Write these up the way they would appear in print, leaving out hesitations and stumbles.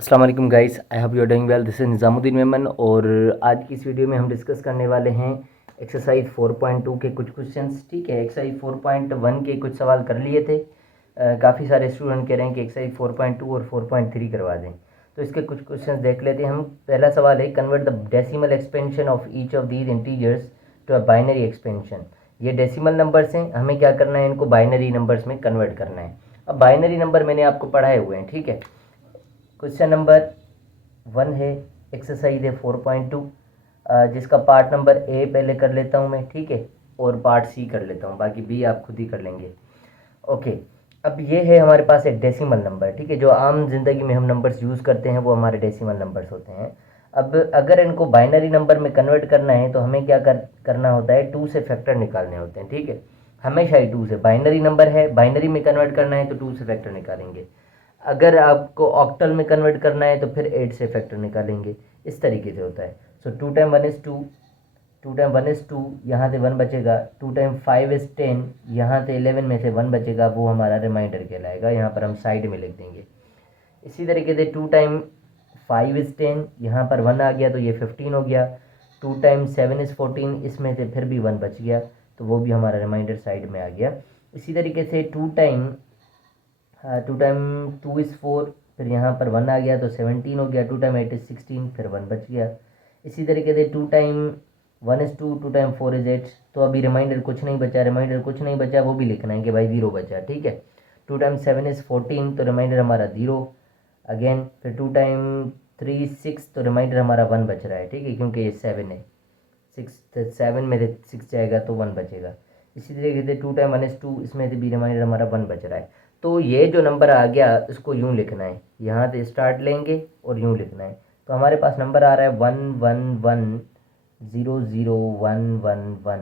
अस्सलाम वालेकुम guys, I hope you are doing well. This is Nizamuddin Memon और आज की इस वीडियो में हम डिस्कस करने वाले हैं एक्सरसाइज 4.2 के कुछ क्वेश्चंस। ठीक है, एक्सरसाइज 4.1 के कुछ सवाल कर लिए थे। काफ़ी सारे स्टूडेंट कह रहे हैं कि एक्सरसाइज 4.2 और 4.3 करवा दें, तो इसके कुछ क्वेश्चंस देख लेते हैं हम। पहला सवाल है, convert the decimal expansion of each of these integers to a binary expansion. ये डेसिमल नंबर्स हैं, हमें क्या करना है, इनको बाइनरी नंबर्स में कन्वर्ट करना है। अब बाइनरी नंबर मैंने आपको पढ़ाए हुए हैं, ठीक है। क्वेश्चन नंबर 1 है, एक्सरसाइज है 4.2, जिसका पार्ट नंबर ए पहले कर लेता हूँ मैं, ठीक है, और पार्ट सी कर लेता हूँ, बाकी बी आप खुद ही कर लेंगे। ओके, अब ये है हमारे पास एक डेसिमल नंबर, ठीक है। जो आम जिंदगी में हम नंबर्स यूज़ करते हैं वो हमारे डेसिमल नंबर्स होते हैं। अब अगर इनको बाइनरी नंबर में कन्वर्ट करना है तो हमें क्या करना होता है, 2 से फैक्टर निकालने होते हैं, ठीक है। हमेशा ही 2 से, बाइनरी नंबर है, बाइनरी में कन्वर्ट करना है तो 2 से फैक्टर निकालेंगे। अगर आपको ऑक्टल में कन्वर्ट करना है तो फिर 8 से फैक्टर निकालेंगे। इस तरीके से होता है। सो 2 टाइम 1 इज़ 2, 2 टाइम 1 इज़ 2, यहाँ से 1 बचेगा। 2 टाइम 5 इज़ 10, यहाँ से 11 में से 1 बचेगा, वो हमारा रिमाइंडर कहलाएगा। यहाँ पर हम साइड में लिख देंगे। इसी तरीके से 2 टाइम 5 इज़ 10, यहाँ पर 1 आ गया तो ये 15 हो गया। 2 टाइम 7 इज़ 14, इसमें से फिर भी 1 बच गया तो वो भी हमारा रिमाइंडर साइड में आ गया। इसी तरीके से 2 टाइम 2 इज़ 4, फिर यहाँ पर 1 आ गया तो 17 हो गया। 2 टाइम 8 इज़ 16, फिर 1 बच गया। इसी तरीके से 2 टाइम 1 इज़ 2, 2 टाइम 4 इज़ 8, तो अभी रिमाइंडर कुछ नहीं बचा, रिमाइंडर कुछ नहीं बचा, वो भी लिखना है कि भाई 0 बचा, ठीक है। 2 टाइम 7 इज़ 14, तो रिमाइंडर हमारा 0 अगेन। फिर 2 टाइम 3 इज़ 6, तो रिमाइंडर हमारा 1 बच रहा है, ठीक है, क्योंकि ये 7 है। 7 में से 6 जाएगा तो 1 बचेगा। इसी तरीके से 2 टाइम 1 इज़ 2, इसमें से भी रिमाइंडर हमारा 1 बच रहा है। तो ये जो नंबर आ गया इसको यूँ लिखना है, यहाँ से स्टार्ट लेंगे और यूँ लिखना है। तो हमारे पास नंबर आ रहा है 111000111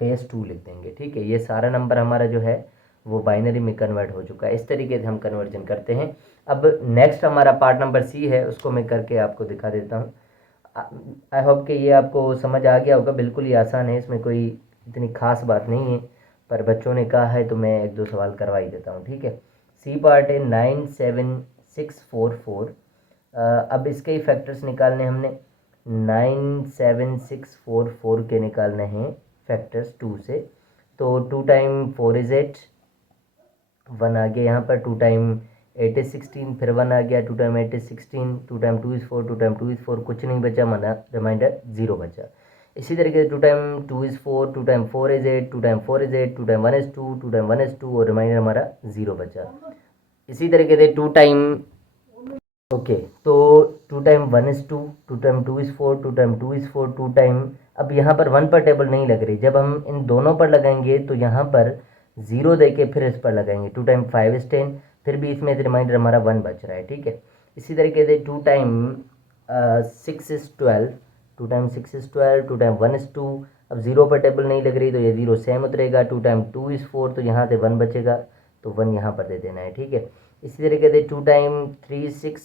बेस 2 लिख देंगे, ठीक है। ये सारा नंबर हमारा जो है वो बाइनरी में कन्वर्ट हो चुका है। इस तरीके से हम कन्वर्जन करते हैं। अब नेक्स्ट हमारा पार्ट नंबर सी है, उसको मैं करके आपको दिखा देता हूँ। आई होप कि ये आपको समझ आ गया होगा। बिल्कुल ही आसान है, इसमें कोई इतनी खास बात नहीं है, पर बच्चों ने कहा है तो मैं 1-2 सवाल करवा ही देता हूँ, ठीक है। सी पार्ट है 97644। अब इसके ही फैक्टर्स निकालने हमने। 97644 के निकालने हैं फैक्टर्स 2 से। तो 2 टाइम 4 इज़ 8, 1 आ गया यहाँ पर। 2 टाइम 8 इज़ 16, फिर 1 आ गया। 2 time 8 is 16, 2 time 2 is 4, 2 time 2 is 4, कुछ नहीं बचा, माना रिमाइंडर 0 बचा। इसी तरीके से 2 time 2 is 4, 2 time 4 is 8, 2 time 4 is 8, 2 time 1 is 2, 2 time 1 is 2, और रिमाइंडर हमारा 0 बचा। इसी तरीके से 2 टाइम, ओके, तो 2 time 1 is 2, 2 time 2 is 4, 2 time 2 is 4, 2 time, अब यहाँ पर 1 पर टेबल नहीं लग रही, जब हम इन दोनों पर लगाएंगे तो यहाँ पर 0 दे के फिर इस पर लगाएंगे। 2 टाइम 5 इज़ 10, फिर भी इसमें से रिमाइंडर हमारा 1 बच रहा है, ठीक है। इसी तरीके से 2 time 6 is 12, 2 time 6 is 12, 2 time 1 is 2, अब 0 पर टेबल नहीं लग रही तो ये 0 सेम उतरेगा। 2 टाइम 2 इज़ 4, तो यहाँ से 1 बचेगा, तो 1 यहाँ पर दे देना है, ठीक है। इसी तरीके से 2 टाइम 3 इज़ 6,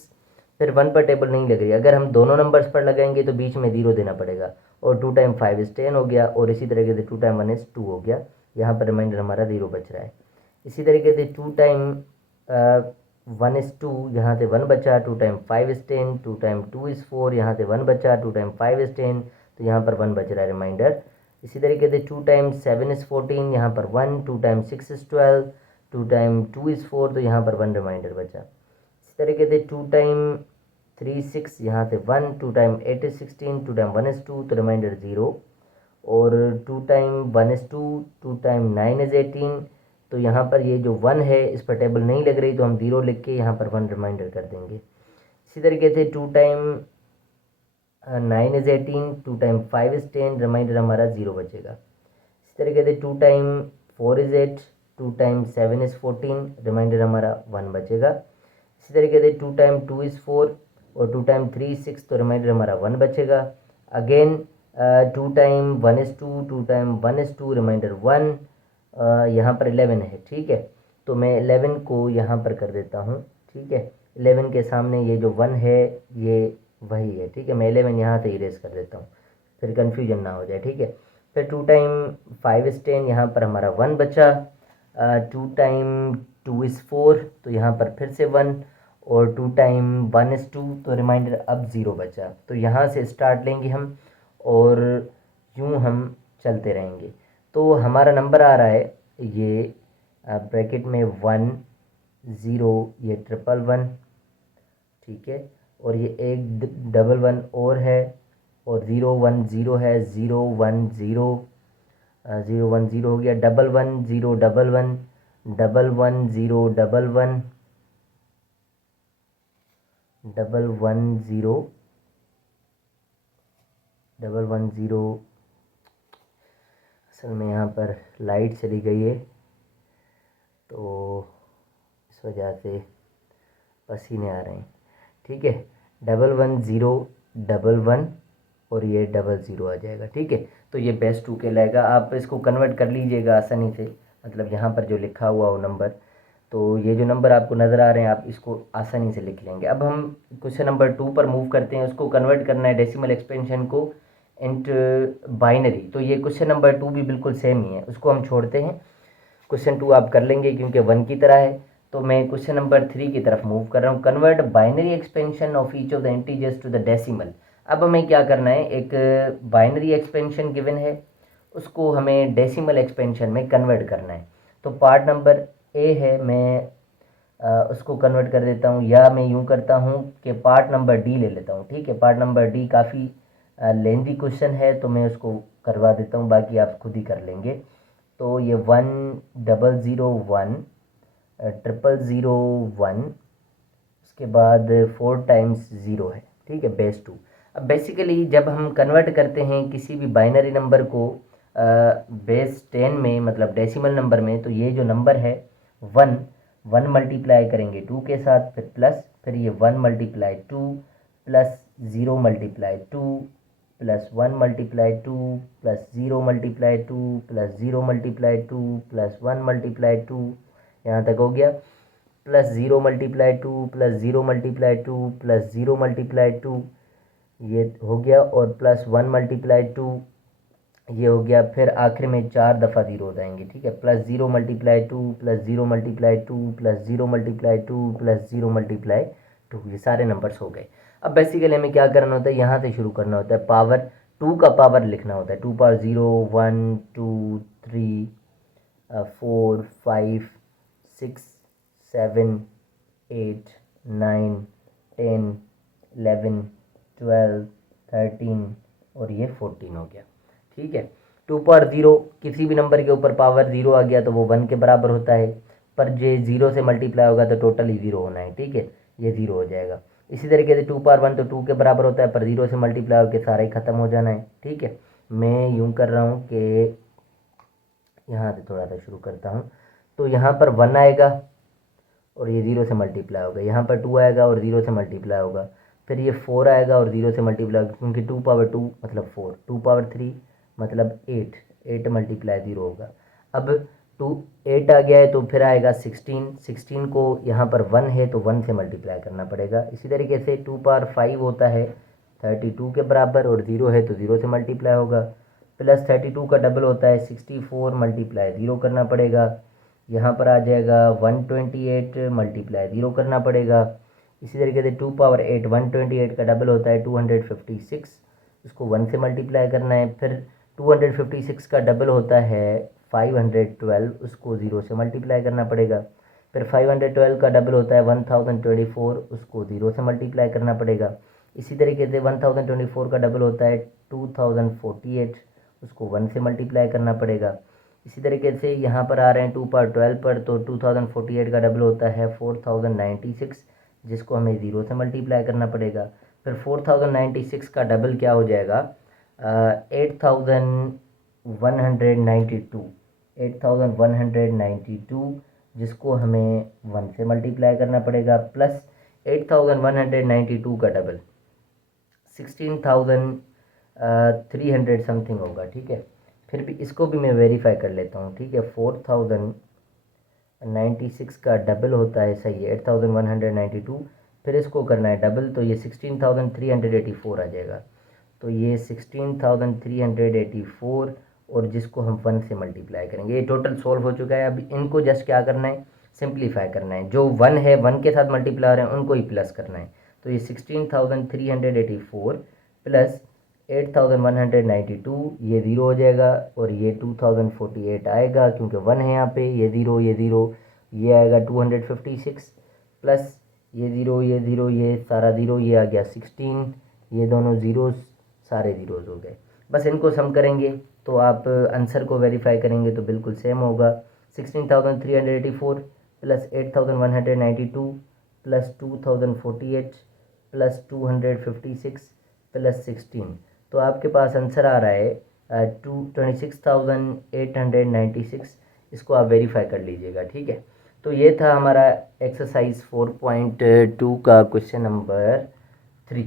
फिर 1 पर टेबल नहीं लग रही, अगर हम दोनों नंबर्स पर लगाएंगे तो बीच में 0 देना पड़ेगा। और 2 टाइम 5 इज़ 10 हो गया, और इसी तरीके से 2 टाइम 1 इज़ 2 हो गया, यहाँ पर रिमाइंडर हमारा 0 बच रहा है। इसी तरीके से 2 टाइम 1 इज़ 2, यहाँ से 1 बचा। 2 टाइम 5 इज़ 10, 2 टाइम 2 इज़ 4, यहाँ से 1 बचा। 2 टाइम 5 इज़ 10, तो यहाँ पर 1 बच रहा है, रिमाइंडर। इसी तरीके से 2 टाइम 7 इज़ 14, यहाँ पर 1। 2 टाइम 6 इज़ 12, 2 टाइम 2 इज़ 4, तो यहाँ पर 1 रिमाइंडर बचा। इसी तरीके से 2 टाइम 3 6, यहाँ से 1। 2 टाइम 8 इज़ 16, 2 टाइम 1 इज़ 2, तो रिमाइंडर 0। और 2 टाइम 1 इज़ 2, 2 टाइम 9 इज़ 18, तो यहाँ पर ये जो 1 है इस पर टेबल नहीं लग रही तो हम 0 लिख के यहाँ पर 1 रिमाइंडर कर देंगे। इसी तरीके से 2 time 9 is 18, 2 time 5 is 10, reminder हमारा 0 बचेगा। इसी तरीके से 2 time 4 is 8, 2 time 7 is 14, reminder हमारा 1 बचेगा। इसी तरीके से 2 टाइम 2 इज़ 4, और 2 टाइम 3 इज़ 6, तो रिमाइंडर हमारा 1 बचेगा। Again 2 time 1 is 2, 2 time 1 is 2, reminder 1। यहाँ पर 11 है, ठीक है, तो मैं 11 को यहाँ पर कर देता हूँ, ठीक है। 11 के सामने ये जो 1 है ये वही है, ठीक है, मैं 11 यहाँ से इरेज कर देता हूँ, फिर कन्फ्यूजन ना हो जाए, ठीक है। फिर 2 टाइम 5 इज़ 10, यहाँ पर हमारा 1 बचा। 2 टाइम 2 इज़ 4, तो यहाँ पर फिर से 1। और 2 टाइम 1:2, तो रिमाइंडर अब 0 बचा। तो यहाँ से स्टार्ट लेंगे हम और यूँ हम चलते रहेंगे। तो हमारा नंबर आ रहा है ये ब्रैकेट में 1 0, ये 111, ठीक है, और ये एक 11 और है, और 010 है, 010, 010 हो गया, 11 0 11, 11 0 11, 110 110। असल में यहाँ पर लाइट चली गई है तो इस वजह से पसीने आ रहे हैं, ठीक है। 11 0 11 और ये 00 आ जाएगा, ठीक है। तो ये बेस 2 कहलाएगा। आप इसको कन्वर्ट कर लीजिएगा आसानी से, मतलब यहाँ पर जो लिखा हुआ हो नंबर, तो ये जो नंबर आपको नज़र आ रहे हैं आप इसको आसानी से लिख लेंगे। अब हम क्वेश्चन नंबर 2 पर मूव करते हैं। उसको कन्वर्ट करना है डेसिमल एक्सपेंशन को इंट बाइनरी। तो ये क्वेश्चन नंबर 2 भी बिल्कुल सेम ही है, उसको हम छोड़ते हैं। क्वेश्चन 2 आप कर लेंगे क्योंकि 1 की तरह है। तो मैं क्वेश्चन नंबर 3 की तरफ मूव कर रहा हूँ। Convert binary expansion of each of the integers to the decimal. अब हमें क्या करना है, एक बाइनरी एक्सपेंशन गिवन है, उसको हमें डेसिमल एक्सपेंशन में कन्वर्ट करना है। तो पार्ट नंबर ए है, मैं उसको कन्वर्ट कर देता हूँ, या मैं यूँ करता हूँ कि पार्ट नंबर डी ले लेता हूँ, ठीक है। पार्ट नंबर डी काफ़ी लेंदी क्वेश्चन है तो मैं उसको करवा देता हूँ, बाकी आप खुद ही कर लेंगे। तो ये 1001 000 उसके बाद 4 टाइम्स 0 है, ठीक है, बेस 2। अब बेसिकली जब हम कन्वर्ट करते हैं किसी भी बाइनरी नंबर को बेस 10 में, मतलब डेसिमल नंबर में, तो ये जो नंबर है 1 मल्टीप्लाई करेंगे 2 के साथ, फिर प्लस, फिर ये 1 multiply 2 plus 0 multiply 2 plus 1 multiply 2 plus 0 multiply 2 plus 0 multiply 2 plus 1 multiply 2, यहाँ तक हो गया। Plus 0 multiply 2 plus 0 multiply 2 plus 0 multiply 2, ये हो गया, और प्लस 1 मल्टीप्लाई 2, ये हो गया। फिर आखिर में 4 दफ़ा 0 हो जाएंगे, ठीक है। Plus 0 multiply 2 plus 0 multiply 2 plus 0 multiply 2 plus 0 multiply 2, ये सारे नंबर्स हो गए। अब बेसिकली हमें क्या करना होता है, यहाँ से शुरू करना होता है, पावर 2 का पावर लिखना होता है। 2 पावर 0 1 2 3 4 5 6 7 8 9 10 11 12 13 और ये 14 हो गया, ठीक है। 2 पावर 0, किसी भी नंबर के ऊपर पावर 0 आ गया तो वो 1 के बराबर होता है, पर ये 0 से मल्टीप्लाई होगा तो टोटल ही 0 होना है, ठीक है, ये 0 हो जाएगा। इसी तरीके से 2 पावर 1 तो 2 के बराबर होता है, पर 0 से मल्टीप्लाई होकर सारा ही ख़त्म हो जाना है, ठीक है। मैं यूँ कर रहा हूँ कि यहाँ से थोड़ा सा शुरू करता हूँ। तो यहाँ पर 1 आएगा और ये 0 से मल्टीप्लाई होगा, यहाँ पर 2 आएगा और 0 से मल्टीप्लाई होगा, फिर ये 4 आएगा और 0 से मल्टीप्लाई होगा, क्योंकि 2 पावर 2 मतलब 4, 2 पावर 3 मतलब 8 मल्टीप्लाई 0 होगा। अब 8 आ गया है तो फिर आएगा 16 को, यहाँ पर 1 है तो 1 से मल्टीप्लाई करना पड़ेगा। इसी तरीके से 2 पावर 5 होता है 32 के बराबर, और 0 है तो 0 से मल्टीप्लाई होगा। प्लस 32 का डबल होता है 64 मल्टीप्लाई 0 करना पड़ेगा, यहाँ पर आ जाएगा 128 मल्टीप्लाई 0 करना पड़ेगा। इसी तरीके से 2 पावर 8 128 का डबल होता है 256, इसको 1 से मल्टीप्लाई करना है। फिर 256 का डबल होता है 512, उसको 0 से मल्टीप्लाई करना पड़ेगा। फिर 512 का डबल होता है 1024, उसको 0 से मल्टीप्लाई करना पड़ेगा। इसी तरीके से 1024 का डबल होता है 2048, उसको 1 से मल्टीप्लाई करना पड़ेगा। इसी तरीके से यहाँ पर आ रहे हैं 2 पावर 12 पर, तो 2048 का डबल होता है 4096, जिसको हमें 0 से मल्टीप्लाई करना पड़ेगा। फिर 4096 का डबल क्या हो जाएगा, 8192, 8192, जिसको हमें 1 से मल्टीप्लाई करना पड़ेगा। प्लस 8192 का डबल 16300 समथिंग होगा, ठीक है। फिर भी इसको भी मैं वेरीफाई कर लेता हूँ, ठीक है। 4096 का डबल होता है, सही है, 8192, फिर इसको करना है डबल, तो ये 16384 आ जाएगा। तो ये 16384, और जिसको हम 1 से मल्टीप्लाई करेंगे, ये टोटल सॉल्व हो चुका है। अब इनको जस्ट क्या करना है, सिंप्लीफाई करना है, जो 1 है 1 के साथ मल्टीप्लाई है उनको ही प्लस करना है। तो ये 16,384 प्लस 8,192 ये 0 हो जाएगा और ये 2048 आएगा क्योंकि 1 है यहाँ पे, ये 0 ये 0, ये आएगा 256 प्लस ये 0 ये 0 ये सारा 0, ये आ गया 16, ये दोनों ज़ीरोज़ सारे ज़ीरोज़ हो गए। बस इनको सम करेंगे तो आप आंसर को वेरीफाई करेंगे तो बिल्कुल सेम होगा। 16,384 प्लस 8,192 प्लस 2048 प्लस 256 प्लस 16, तो आपके पास आंसर आ रहा है 26,896। इसको आप वेरीफाई कर लीजिएगा, ठीक है। तो ये था हमारा एक्सरसाइज 4.2 का क्वेश्चन नंबर 3।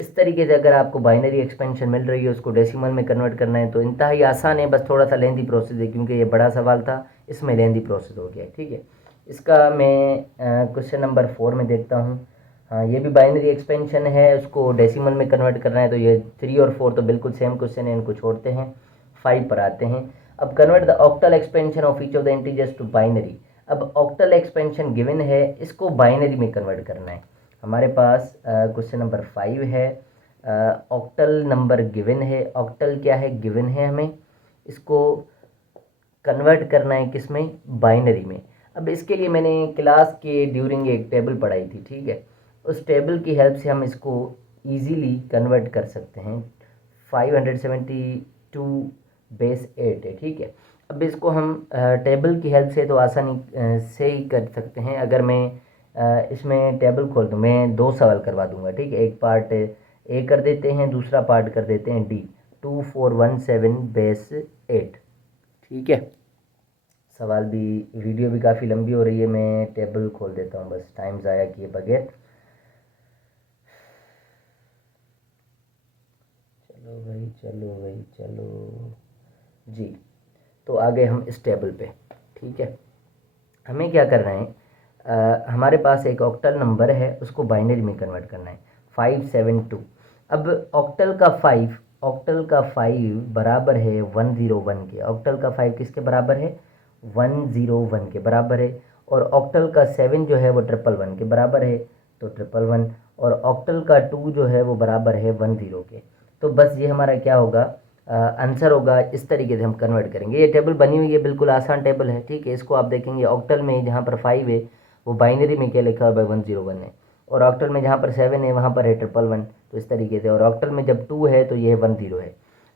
इस तरीके से अगर आपको बाइनरी एक्सपेंशन मिल रही है उसको डेसिमल में कन्वर्ट करना है तो इंतहाई आसान है, बस थोड़ा सा लेंदी प्रोसेस है क्योंकि ये बड़ा सवाल था, इसमें लेंदी प्रोसेस हो गया, ठीक है। इसका मैं क्वेश्चन नंबर 4 में देखता हूँ। हाँ, ये भी बाइनरी एक्सपेंशन है, उसको डेसिमल में कन्वर्ट करना है। तो ये 3 और 4 तो बिल्कुल सेम क्वेश्चन है, इनको छोड़ते हैं, 5 पर आते हैं। अब convert the octal expansion of each of the integers to binary. अब ऑक्टल एक्सपेंशन गिवन है, इसको बाइनरी में कन्वर्ट करना है। हमारे पास क्वेश्चन नंबर 5 है, ऑक्टल नंबर गिवन है। ऑक्टल क्या है, गिवन है, हमें इसको कन्वर्ट करना है किस में, बाइनरी में। अब इसके लिए मैंने क्लास के ड्यूरिंग एक टेबल पढ़ाई थी, ठीक है। उस टेबल की हेल्प से हम इसको इजीली कन्वर्ट कर सकते हैं। 572 बेस 8 है, ठीक है। अब इसको हम टेबल की हेल्प से तो आसानी से ही कर सकते हैं। अगर मैं इसमें टेबल खोल दूँ, मैं 2 सवाल करवा दूंगा, ठीक है। एक पार्ट ए कर देते हैं, दूसरा पार्ट कर देते हैं डी, 2417 बेस 8, ठीक है। सवाल भी, वीडियो भी काफ़ी लंबी हो रही है, मैं टेबल खोल देता हूँ बस टाइम ज़ाया किए बगैर। चलो भाई चलो जी। तो आ गए हम इस टेबल पे, ठीक है। हमें क्या करना है, हमारे पास एक ऑक्टल नंबर है, उसको बाइनरी में कन्वर्ट करना है, 572। अब ऑक्टल का 5 बराबर है 101 के। ऑक्टल का 5 किसके बराबर है, 101 के बराबर है। और ऑक्टल का 7 जो है वो 111 के बराबर है, तो 111। और ऑक्टल का 2 जो है वो बराबर है 10 के। तो बस ये हमारा क्या होगा, आंसर होगा। इस तरीके से हम कन्वर्ट करेंगे। ये टेबल बनी हुई है, बिल्कुल आसान टेबल है, ठीक है। इसको आप देखेंगे ऑक्टल में जहाँ पर 5 है वो बाइनरी में क्या लिखा हुआ है, 101 है। और ऑक्टल में जहाँ पर 7 है वहाँ पर है 111, तो इस तरीके से। और ऑक्टल में जब 2 है तो ये 10 है,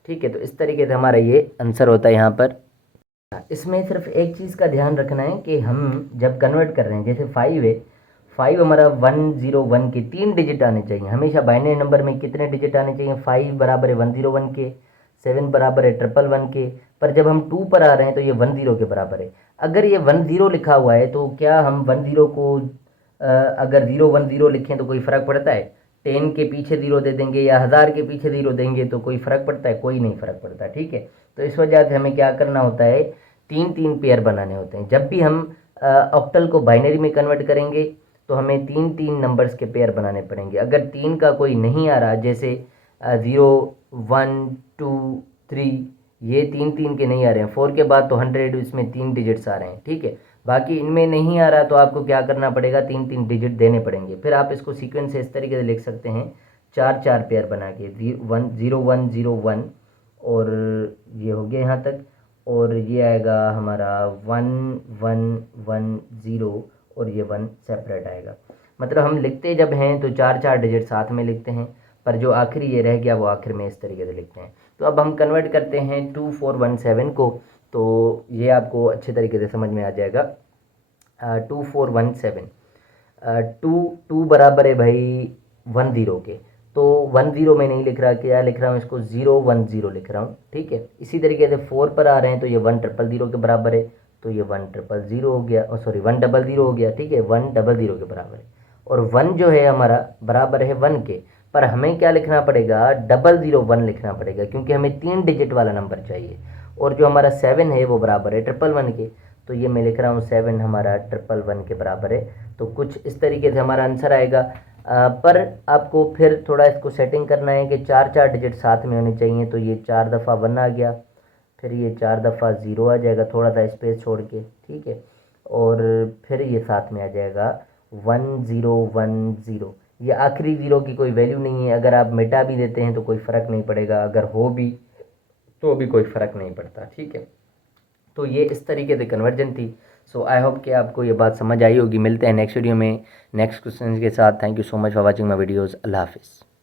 ठीक है। तो इस तरीके से हमारा ये आंसर होता है यहाँ पर। इसमें सिर्फ एक चीज़ का ध्यान रखना है कि हम जब कन्वर्ट कर रहे हैं, जैसे 5 है, 5 हमारा 101 के 3 डिजिट आने चाहिए। हमेशा बाइनरी नंबर में कितने डिजिट आने चाहिए, 5 बराबर है 101 के, 7 बराबर है 111 के। पर जब हम 2 पर आ रहे हैं तो ये 10 के बराबर है। अगर ये 10 लिखा हुआ है तो क्या हम 10 को अगर 010 लिखें तो कोई फ़र्क पड़ता है? 10 के पीछे 0 दे देंगे या 1000 के पीछे 0 देंगे तो कोई फ़र्क पड़ता है? कोई नहीं फ़र्क पड़ता, ठीक है। तो इस वजह से हमें क्या करना होता है, 3 पेयर बनाने होते हैं। जब भी हम ऑक्टल को बाइनरी में कन्वर्ट करेंगे तो हमें 3 नंबर्स के पेयर बनाने पड़ेंगे। अगर 3 का कोई नहीं आ रहा, जैसे 0 1 2 3, ये 3 के नहीं आ रहे हैं। 4 के बाद तो 100, इसमें 3 डिजिट्स आ रहे हैं, ठीक है। बाकी इनमें नहीं आ रहा तो आपको क्या करना पड़ेगा, 3 डिजिट देने पड़ेंगे। फिर आप इसको सीक्वेंस से इस तरीके से लिख सकते हैं, 4 पेयर बना के, 0101 और ये हो गया यहाँ तक। और ये आएगा हमारा 1110 और ये 1 सेपरेट आएगा। मतलब हम लिखते जब हैं तो 4 डिजिट साथ में लिखते हैं, पर जो आखिरी ये रह गया वो आखिर में इस तरीके से लिखते हैं। तो अब हम कन्वर्ट करते हैं 2417 को, तो ये आपको अच्छे तरीके से समझ में आ जाएगा। 2417, टू बराबर है भाई 10 के, तो 10 में नहीं लिख रहा, क्या लिख रहा हूँ, इसको 010 लिख रहा हूँ, ठीक है। इसी तरीके से 4 पर आ रहे हैं तो ये 1000 के बराबर है, तो ये 1000 हो गया, सॉरी 100 हो गया, ठीक है, 100 के बराबर है। और 1 जो है हमारा बराबर है 1 के, पर हमें क्या लिखना पड़ेगा, 001 लिखना पड़ेगा क्योंकि हमें 3 डिजिट वाला नंबर चाहिए। और जो हमारा 7 है वो बराबर है 111 के, तो ये मैं लिख रहा हूँ 7 हमारा 111 के बराबर है। तो कुछ इस तरीके से हमारा आंसर आएगा। पर आपको फिर थोड़ा इसको सेटिंग करना है कि 4 डिजिट साथ में होने चाहिए। तो ये 4 दफ़ा 1 आ गया, फिर ये 4 दफ़ा 0 आ जाएगा, थोड़ा सा स्पेस छोड़ के, ठीक है। और फिर ये साथ में आ जाएगा 1010। ये आखिरी ज़ीरो की कोई वैल्यू नहीं है, अगर आप मिटा भी देते हैं तो कोई फ़र्क नहीं पड़ेगा, अगर हो भी तो भी कोई फ़र्क नहीं पड़ता, ठीक है। तो ये इस तरीके से कन्वर्जन थी। सो आई होप कि आपको ये बात समझ आई होगी। मिलते हैं नेक्स्ट वीडियो में नेक्स्ट क्वेश्चन के साथ। Thank you so much for watching my videos. अल्लाह हाफिज़।